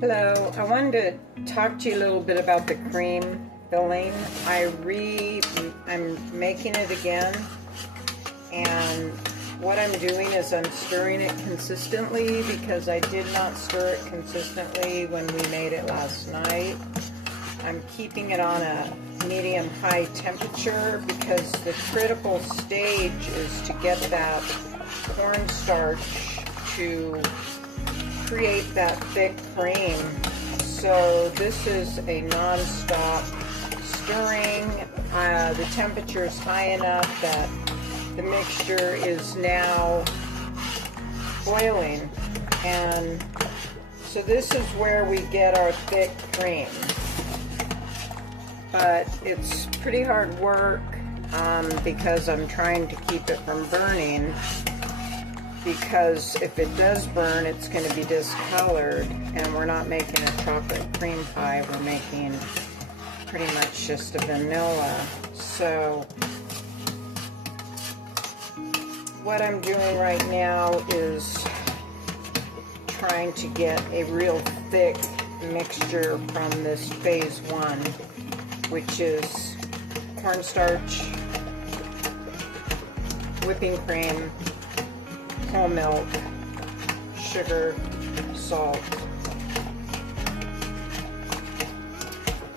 Hello, I wanted to talk to you a little bit about the cream filling. I'm making it again, and what I'm doing is I'm stirring it consistently because I did not stir it consistently when we made it last night. I'm keeping it on a medium-high temperature because the critical stage is to get that cornstarch to create that thick cream. So this is a non-stop stirring. The temperature is high enough that the mixture is now boiling, and so this is where we get our thick cream. But it's pretty hard work because I'm trying to keep it from burning, because if it does burn, it's going to be discolored, and we're not making a chocolate cream pie, we're making pretty much just a vanilla. So what I'm doing right now is trying to get a real thick mixture from this phase one, which is cornstarch, whipping cream, whole milk, sugar, salt.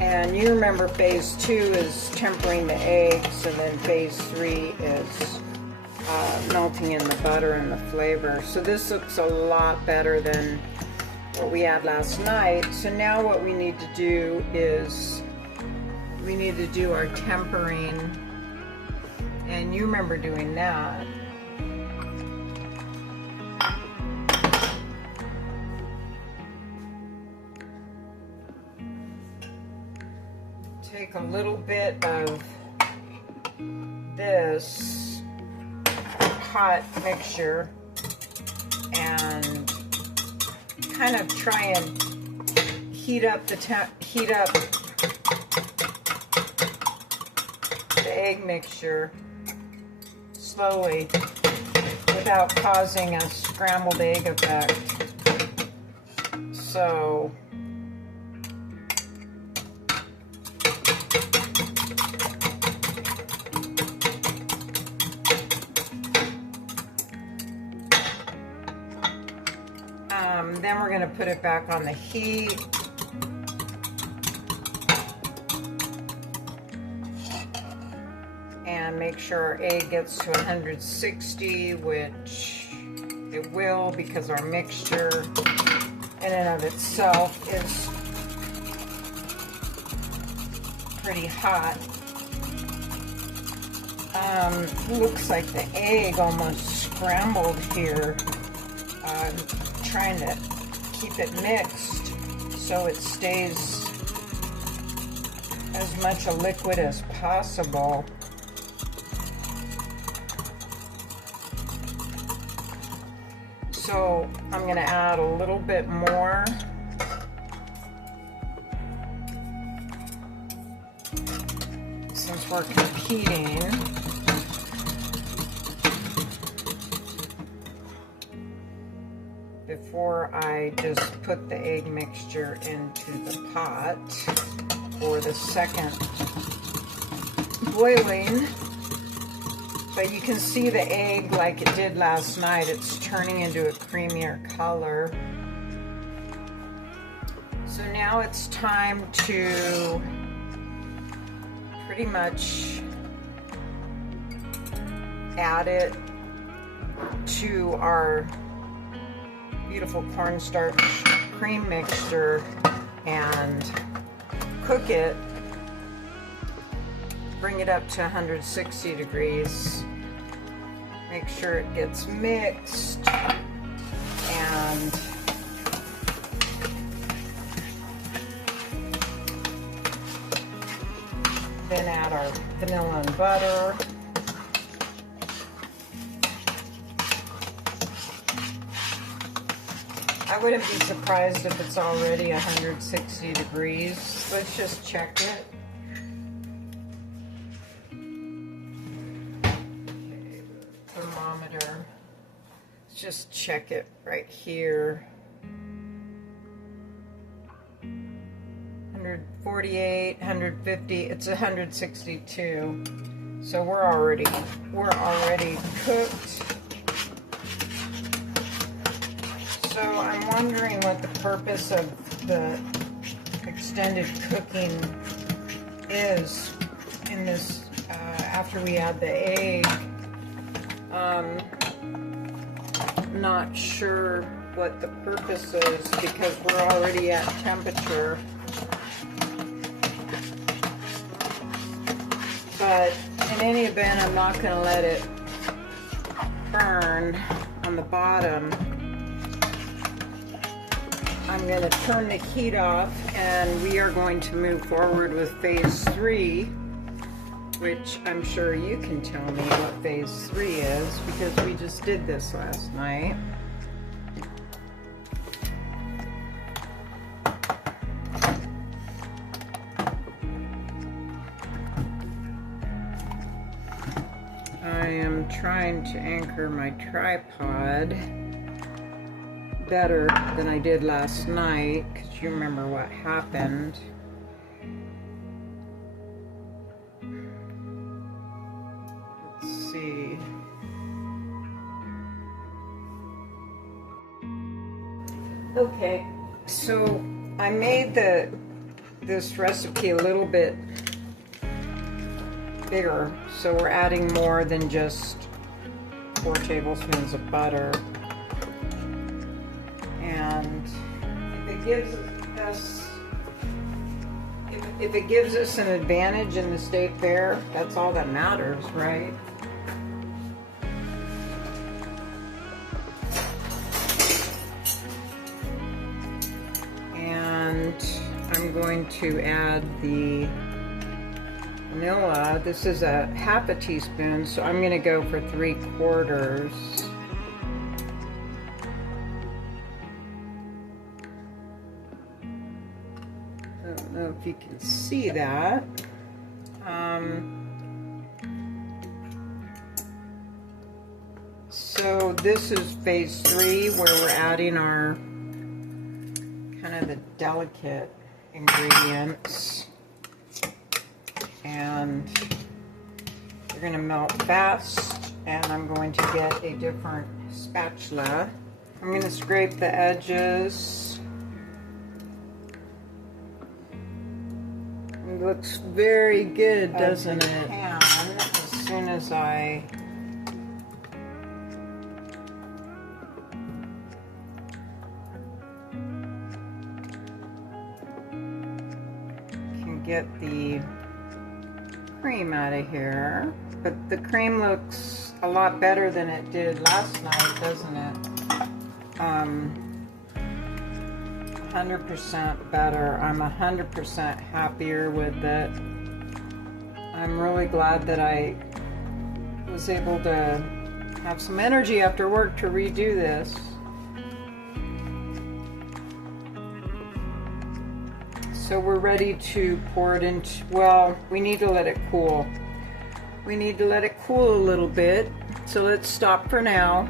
And you remember phase two is tempering the eggs, and then phase three is melting in the butter and the flavor. So this looks a lot better than what we had last night. So now what we need to do is we need to do our tempering, and you remember doing that. Take a little bit of this hot mixture and kind of try and heat up the egg mixture slowly without causing a scrambled egg effect. So then we're going to put it back on the heat. And make sure our egg gets to 160, which it will, because our mixture in and of itself is pretty hot. Looks like the egg almost scrambled here. I'm trying to keep it mixed so it stays as much a liquid as possible. So I'm going to add a little bit more. Since we're competing. Before I just put the egg mixture into the pot for the second boiling. But you can see the egg, like it did last night, it's turning into a creamier color. So now it's time to pretty much add it to our beautiful cornstarch cream mixture and cook it. Bring it up to 160 degrees. Make sure it gets mixed, and then add our vanilla and butter. I wouldn't be surprised if it's already 160 degrees. Let's just check it. Okay, thermometer. Let's just check it right here. 148, 150, it's 162. So we're already cooked. So I'm wondering what the purpose of the extended cooking is in this after we add the egg. Not sure what the purpose is because we're already at temperature. But in any event, I'm not going to let it burn on the bottom. I'm going to turn the heat off and we are going to move forward with phase 3, which I'm sure you can tell me what phase 3 is because we just did this last night. I am trying to anchor my tripod better than I did last night because you remember what happened. Let's see. Okay, so I made this recipe a little bit bigger, so we're adding more than just 4 tablespoons of butter. And if it gives us an advantage in the state fair, that's all that matters, right? And I'm going to add the vanilla. This is a half a teaspoon, so I'm going to go for 3/4. I don't know if you can see that. So this is phase 3 where we're adding our kind of the delicate ingredients. And they're going to melt fast, and I'm going to get a different spatula. I'm going to scrape the edges. It looks very good, doesn't it? As soon as I can get the cream out of here, but the cream looks a lot better than it did last night, doesn't it? 100% better. I'm 100% happier with it. I'm really glad that I was able to have some energy after work to redo this. So we're ready to pour it into, well, we need to let it cool. We need to let it cool a little bit. So let's stop for now.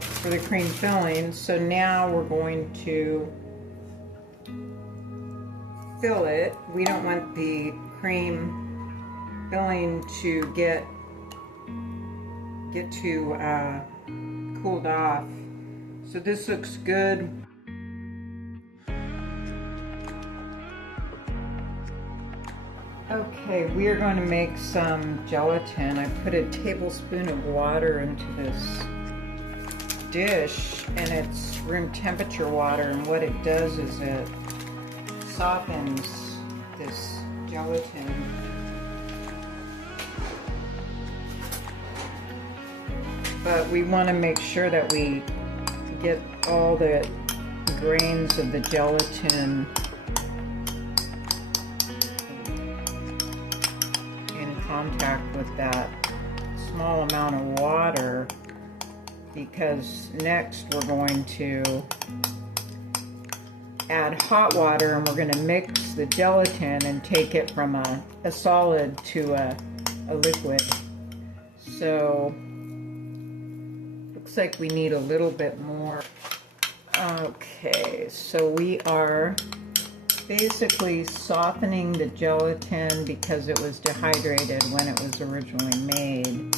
For the cream filling. So now we're going to fill it. We don't want the cream filling to get too cooled off. So this looks good. Okay, we are going to make some gelatin. I put a tablespoon of water into this dish, and it's room temperature water, and what it does is it softens this gelatin. But we want to make sure that we get all the grains of the gelatin in contact with that small amount of water, because next we're going to add hot water, and we're going to mix the gelatin and take it from a solid to a liquid. So looks like we need a little bit more. Okay, so we are basically softening the gelatin because it was dehydrated when it was originally made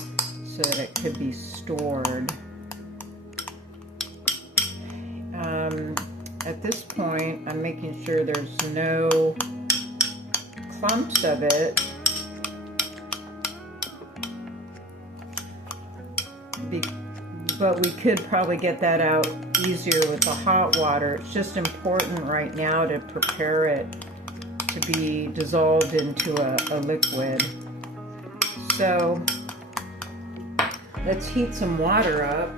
so that it could be stored. At this point, I'm making sure there's no clumps of it, but we could probably get that out easier with the hot water. It's just important right now to prepare it to be dissolved into a liquid. So let's heat some water up.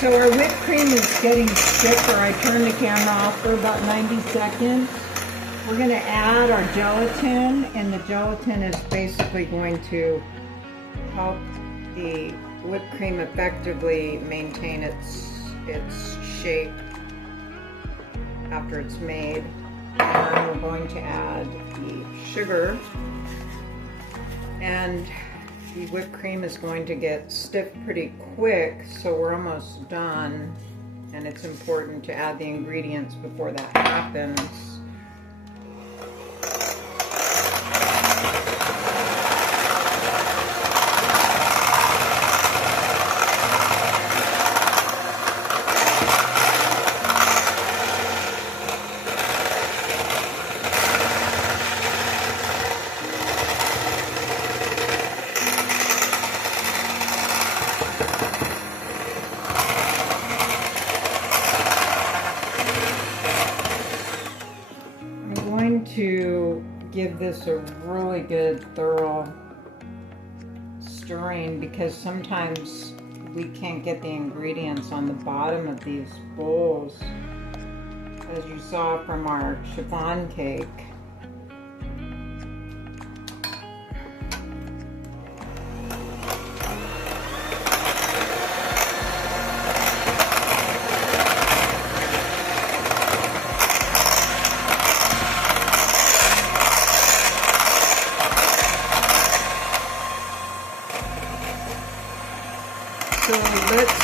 So our whipped cream is getting thicker. I turned the camera off for about 90 seconds. We're going to add our gelatin, and the gelatin is basically going to help the whipped cream effectively maintain its shape after it's made. And we're going to add the sugar, and the whipped cream is going to get stiff pretty quick, so we're almost done, and it's important to add the ingredients before that happens. To give this a really good thorough stirring, because sometimes we can't get the ingredients on the bottom of these bowls, as you saw from our chiffon cake. So let's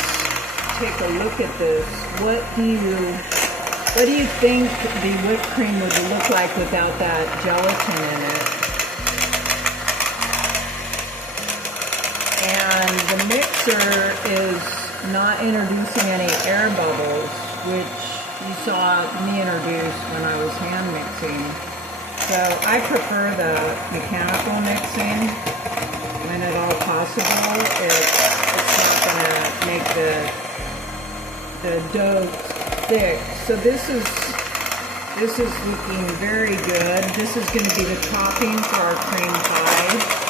take a look at this. What do you think the whipped cream would look like without that gelatin in it? And the mixer is not introducing any air bubbles, which you saw me introduce when I was hand mixing. So I prefer the mechanical mixing when at all possible. It's not going to make the dough thick. So this is looking very good. This is going to be the topping for our cream pie.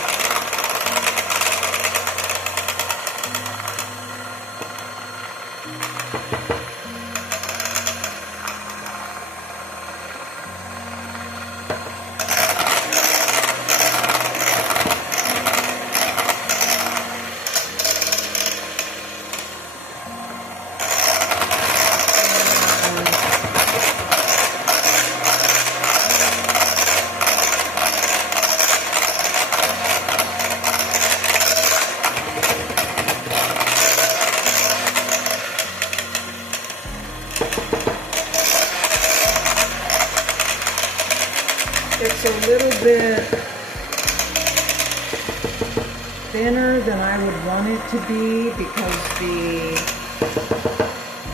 It's a little bit thinner than I would want it to be because the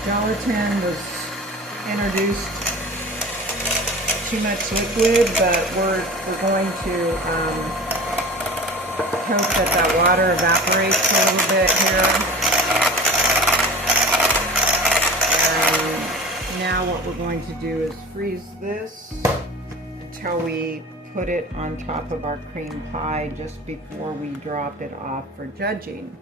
gelatin was introduced too much liquid, but we're going to hope that water evaporates a little bit here. And now what we're going to do is freeze this until we put it on top of our cream pie just before we drop it off for judging.